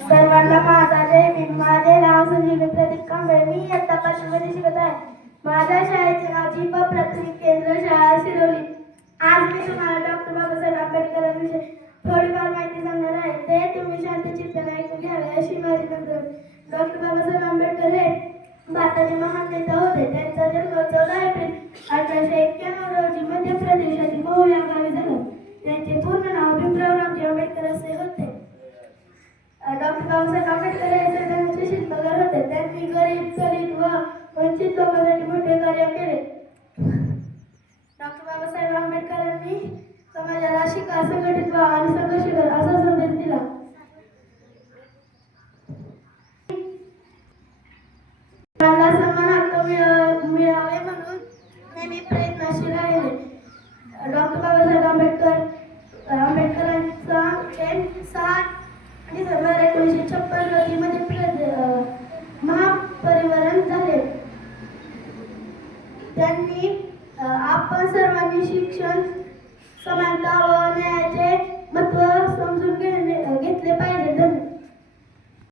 सर्वांना माझा जय भीम. माझे नाव संजीवनी प्रदीप कांबळे. मी इयत्ता पाचवीमध्ये शिकत आहे. माझ्या शाळेचे नाव जीपा प्राथमिक केंद्र शाळा शिरोली. आज मी तुम्हाला डॉक्टर बाबासाहेब आंबेडकरांविषयी थोडीफार माहिती सांगणार आहे. ते तुम्ही शांतचित्ताने ऐकून घ्यावे अशी माझी विनंती आहे. डॉक्टर बाबासाहेब आंबेडकर हे भारताचे महान नेता होते. त्यांचा जन्म 14 एप्रिल 1891 रोजी मध्य प्रदेशातील महू या गावी झाला. त्यांचे पूर्ण नाव भीमराव रामजी आंबेडकर असे होते. डॉक्टर बाबासाहेब आंबेडकर हे संविधानाचे शिल्पकार होते. त्यांनी गरीब, दलित व वंचित लोकांसाठी मोठे कार्य केले. डॉक्टर बाबासाहेब आंबेडकरांनी समाजाला शिका, संघटित व्हा आणि संघर्ष करा असा संदेश दिला. मला समान हक्क मिळावे म्हणून नेहमी प्रयत्नशील राहिले. डॉक्टर बाबासाहेब आंबेडकरांचा 6 डिसेंबर 1956 रोजी मध्ये महापरिनिर्वाण झाले. त्यांनी आपण सर्वांनी शिक्षण, समानता व न्यायाचे